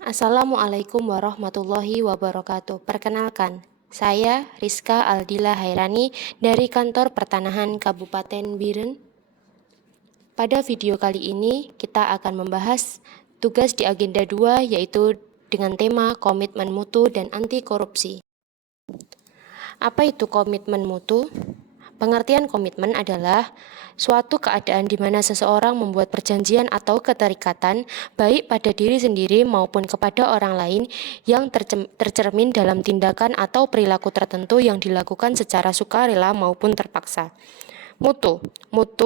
Assalamualaikum warahmatullahi wabarakatuh. Perkenalkan, saya Rizka Aldila Hairani dari Kantor Pertanahan Kabupaten Biren. Pada video kali ini, kita akan membahas tugas di agenda 2, yaitu dengan tema komitmen mutu dan anti korupsi. Apa itu komitmen mutu? Pengertian komitmen adalah suatu keadaan di mana seseorang membuat perjanjian atau keterikatan baik pada diri sendiri maupun kepada orang lain yang tercermin dalam tindakan atau perilaku tertentu yang dilakukan secara sukarela maupun terpaksa. Mutu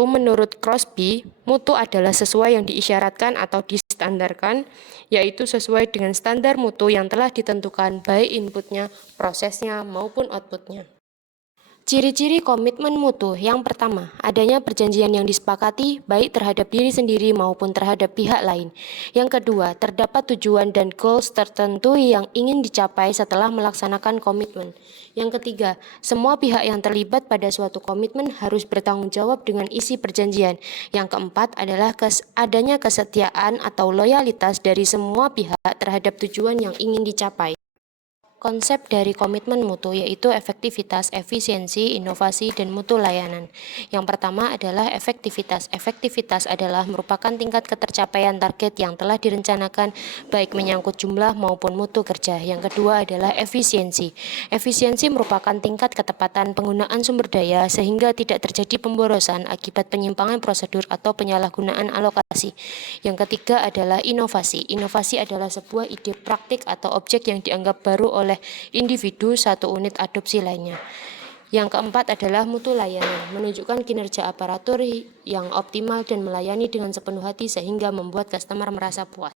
menurut Crosby, mutu adalah sesuai yang diisyaratkan atau distandarkan, yaitu sesuai dengan standar mutu yang telah ditentukan baik inputnya, prosesnya, maupun outputnya. Ciri-ciri komitmen mutu yang pertama, adanya perjanjian yang disepakati baik terhadap diri sendiri maupun terhadap pihak lain. Yang kedua, terdapat tujuan dan goals tertentu yang ingin dicapai setelah melaksanakan komitmen. Yang ketiga, semua pihak yang terlibat pada suatu komitmen harus bertanggung jawab dengan isi perjanjian. Yang keempat adalah adanya kesetiaan atau loyalitas dari semua pihak terhadap tujuan yang ingin dicapai. Konsep dari komitmen mutu yaitu efektivitas, efisiensi, inovasi, dan mutu layanan. Yang pertama adalah efektivitas. Efektivitas adalah merupakan tingkat ketercapaian target yang telah direncanakan baik menyangkut jumlah maupun mutu kerja. Yang kedua adalah efisiensi. Efisiensi merupakan tingkat ketepatan penggunaan sumber daya sehingga tidak terjadi pemborosan akibat penyimpangan prosedur atau penyalahgunaan alokasi. Yang ketiga adalah inovasi. Inovasi adalah sebuah ide praktik atau objek yang dianggap baru oleh individu satu unit adopsi lainnya. Yang keempat adalah mutu layanan, menunjukkan kinerja aparatur yang optimal dan melayani dengan sepenuh hati sehingga membuat customer merasa puas.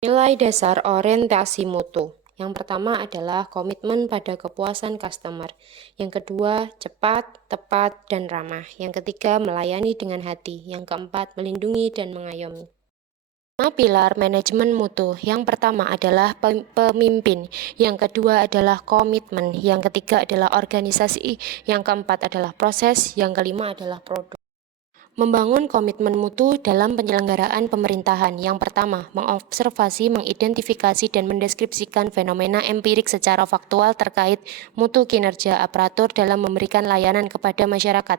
Nilai dasar orientasi mutu. Yang pertama adalah komitmen pada kepuasan customer. Yang kedua, cepat, tepat, dan ramah. Yang ketiga, melayani dengan hati. Yang keempat, melindungi dan mengayomi. 5 pilar manajemen mutu. Yang pertama adalah pemimpin, yang kedua adalah komitmen, yang ketiga adalah organisasi, yang keempat adalah proses, yang kelima adalah produk. Membangun komitmen mutu dalam penyelenggaraan pemerintahan. Yang pertama, mengobservasi, mengidentifikasi, dan mendeskripsikan fenomena empirik secara faktual terkait mutu kinerja aparatur dalam memberikan layanan kepada masyarakat.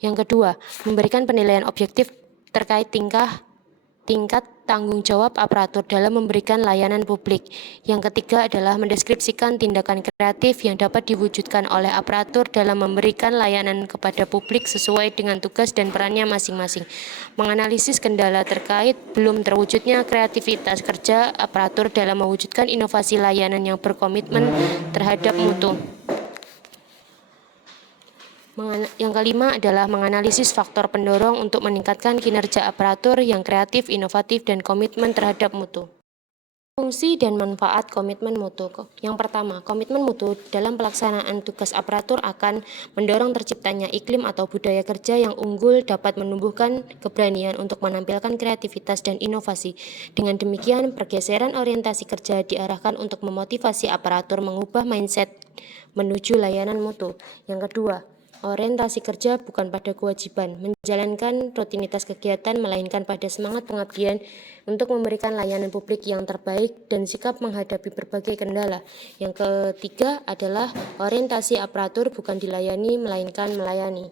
Yang kedua, memberikan penilaian objektif terkait tingkat tanggung jawab aparatur dalam memberikan layanan publik. Yang ketiga adalah mendeskripsikan tindakan kreatif yang dapat diwujudkan oleh aparatur dalam memberikan layanan kepada publik sesuai dengan tugas dan perannya masing-masing. Menganalisis kendala terkait belum terwujudnya kreativitas kerja aparatur dalam mewujudkan inovasi layanan yang berkomitmen terhadap mutu. Yang kelima adalah menganalisis faktor pendorong untuk meningkatkan kinerja aparatur yang kreatif, inovatif, dan komitmen terhadap mutu. Fungsi dan manfaat komitmen mutu. Yang pertama, komitmen mutu dalam pelaksanaan tugas aparatur akan mendorong terciptanya iklim atau budaya kerja yang unggul, dapat menumbuhkan keberanian untuk menampilkan kreativitas dan inovasi. Dengan demikian, pergeseran orientasi kerja diarahkan untuk memotivasi aparatur mengubah mindset menuju layanan mutu. Yang kedua, orientasi kerja bukan pada kewajiban menjalankan rutinitas kegiatan, melainkan pada semangat pengabdian untuk memberikan layanan publik yang terbaik dan sikap menghadapi berbagai kendala. Yang ketiga adalah orientasi aparatur bukan dilayani, melainkan melayani.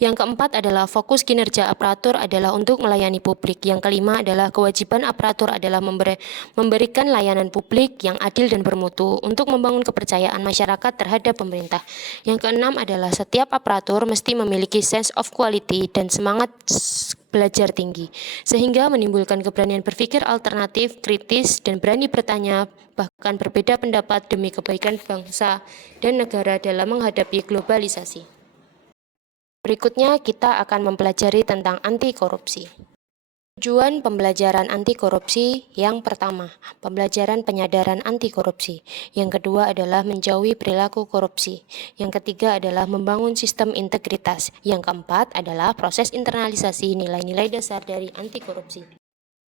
Yang keempat adalah fokus kinerja aparatur adalah untuk melayani publik. Yang kelima adalah kewajiban aparatur adalah memberikan layanan publik yang adil dan bermutu untuk membangun kepercayaan masyarakat terhadap pemerintah. Yang keenam adalah setiap aparatur mesti memiliki sense of quality dan semangat belajar tinggi, sehingga menimbulkan keberanian berpikir alternatif, kritis, dan berani bertanya, bahkan berbeda pendapat demi kebaikan bangsa dan negara dalam menghadapi globalisasi. Berikutnya kita akan mempelajari tentang anti korupsi. Tujuan pembelajaran anti korupsi yang pertama, pembelajaran penyadaran anti korupsi. Yang kedua adalah menjauhi perilaku korupsi. Yang ketiga adalah membangun sistem integritas. Yang keempat adalah proses internalisasi nilai-nilai dasar dari anti korupsi.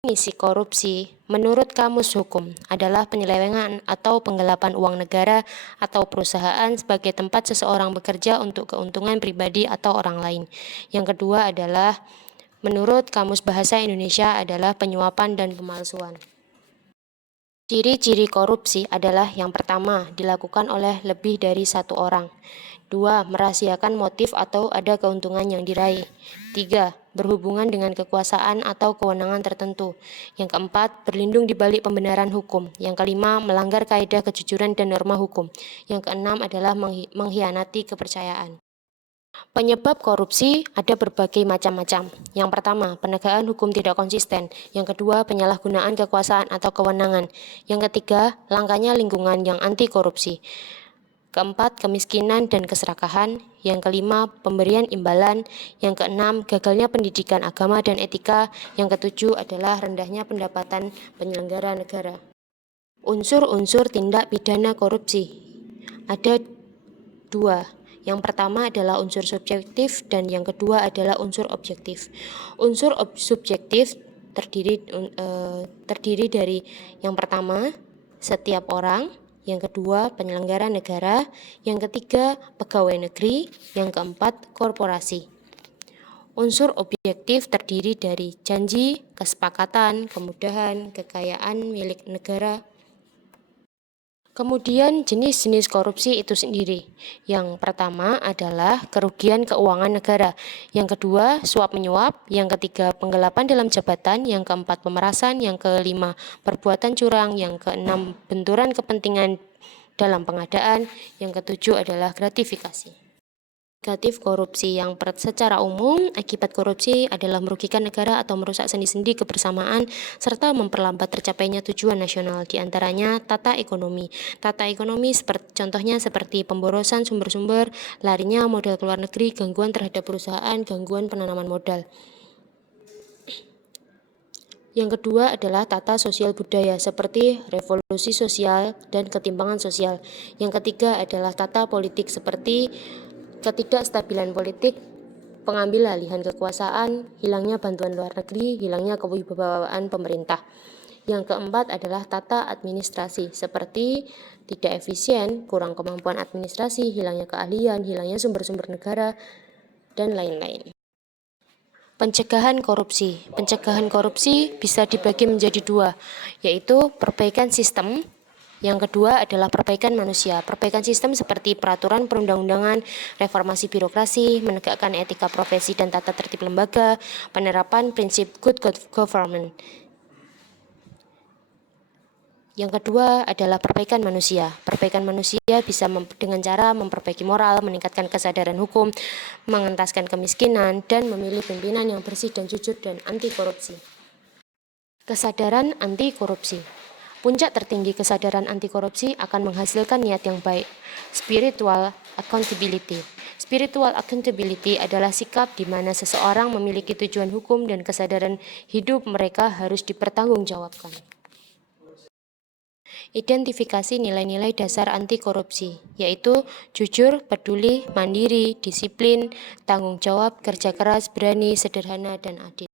Definisi korupsi menurut Kamus Hukum adalah penyelewengan atau penggelapan uang negara atau perusahaan sebagai tempat seseorang bekerja untuk keuntungan pribadi atau orang lain. Yang kedua adalah menurut Kamus Bahasa Indonesia adalah penyuapan dan pemalsuan. Ciri-ciri korupsi adalah yang pertama, dilakukan oleh lebih dari satu orang. 2. Merahasiakan motif atau ada keuntungan yang diraih. 3. Berhubungan dengan kekuasaan atau kewenangan tertentu. Yang keempat, berlindung di balik pembenaran hukum. Yang kelima, melanggar kaidah kejujuran dan norma hukum. Yang keenam adalah mengkhianati kepercayaan. Penyebab korupsi ada berbagai macam-macam. Yang pertama, penegakan hukum tidak konsisten. Yang kedua, penyalahgunaan kekuasaan atau kewenangan. Yang ketiga, langkanya lingkungan yang anti korupsi. Keempat, kemiskinan dan keserakahan. Yang kelima, pemberian imbalan. Yang keenam, gagalnya pendidikan agama dan etika. Yang ketujuh adalah rendahnya pendapatan penyelenggara negara. Unsur-unsur tindak pidana korupsi ada dua. Yang pertama adalah unsur subjektif dan yang kedua adalah unsur objektif. Unsur subjektif terdiri dari yang pertama, setiap orang, yang kedua, penyelenggara negara, yang ketiga, pegawai negeri, yang keempat, korporasi. Unsur objektif terdiri dari janji, kesepakatan, kemudahan, kekayaan milik negara. Kemudian jenis-jenis korupsi itu sendiri. Yang pertama adalah kerugian keuangan negara. Yang kedua, suap menyuap. Yang ketiga, penggelapan dalam jabatan. Yang keempat, pemerasan. Yang kelima, perbuatan curang. Yang keenam, benturan kepentingan dalam pengadaan. Yang ketujuh adalah gratifikasi. Negatif korupsi yang secara umum, akibat korupsi adalah merugikan negara atau merusak sendi-sendi kebersamaan serta memperlambat tercapainya tujuan nasional, diantaranya tata ekonomi. Tata ekonomi contohnya seperti pemborosan sumber-sumber, larinya modal ke luar negeri, gangguan terhadap perusahaan, gangguan penanaman modal. Yang kedua adalah tata sosial budaya seperti revolusi sosial dan ketimpangan sosial. Yang ketiga adalah tata politik seperti ketidakstabilan politik, pengambil alihan kekuasaan, hilangnya bantuan luar negeri, hilangnya kewibawaan pemerintah. Yang keempat adalah tata administrasi, seperti tidak efisien, kurang kemampuan administrasi, hilangnya keahlian, hilangnya sumber-sumber negara, dan lain-lain. Pencegahan korupsi. Pencegahan korupsi bisa dibagi menjadi dua, yaitu perbaikan sistem. Yang kedua adalah perbaikan manusia. Perbaikan sistem seperti peraturan perundang-undangan, reformasi birokrasi, menegakkan etika profesi dan tata tertib lembaga, penerapan prinsip good government. Yang kedua adalah perbaikan manusia. Perbaikan manusia bisa dengan cara memperbaiki moral, meningkatkan kesadaran hukum, mengentaskan kemiskinan, dan memilih pimpinan yang bersih dan jujur dan anti korupsi. Kesadaran anti korupsi. Puncak tertinggi kesadaran anti korupsi akan menghasilkan niat yang baik. Spiritual accountability. Spiritual accountability adalah sikap di mana seseorang memiliki tujuan hukum dan kesadaran hidup mereka harus dipertanggungjawabkan. Identifikasi nilai-nilai dasar anti korupsi, yaitu jujur, peduli, mandiri, disiplin, tanggung jawab, kerja keras, berani, sederhana, dan adil.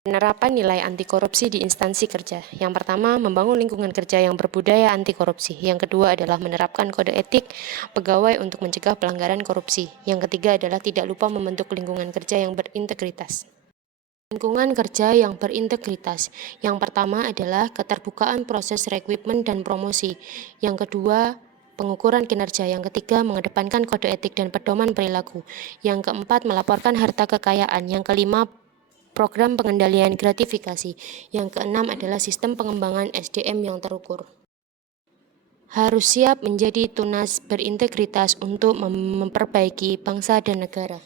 Penerapan nilai anti korupsi di instansi kerja. Yang pertama, membangun lingkungan kerja yang berbudaya anti korupsi. Yang kedua adalah menerapkan kode etik pegawai untuk mencegah pelanggaran korupsi. Yang ketiga adalah tidak lupa membentuk lingkungan kerja yang berintegritas. Lingkungan kerja yang berintegritas. Yang pertama adalah keterbukaan proses rekrutmen dan promosi. Yang kedua, pengukuran kinerja. Yang ketiga, mengedepankan kode etik dan pedoman perilaku. Yang keempat, melaporkan harta kekayaan. Yang kelima, program pengendalian gratifikasi. Yang keenam adalah sistem pengembangan SDM yang terukur. Harus siap menjadi tunas berintegritas untuk memperbaiki bangsa dan negara.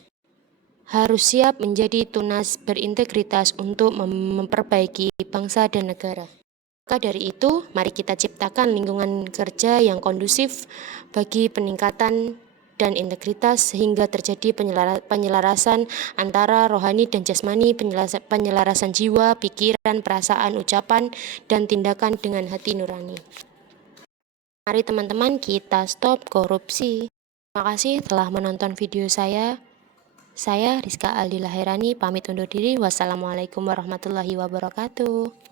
Harus siap menjadi tunas berintegritas untuk memperbaiki bangsa dan negara. Maka dari itu, mari kita ciptakan lingkungan kerja yang kondusif bagi peningkatan dan integritas sehingga terjadi penyelarasan antara rohani dan jasmani, penyelarasan jiwa, pikiran, perasaan, ucapan, dan tindakan dengan hati nurani. Mari teman-teman kita stop korupsi. Terima kasih telah menonton video saya. Saya Rizka Aldila Hairani pamit undur diri. Wassalamualaikum warahmatullahi wabarakatuh.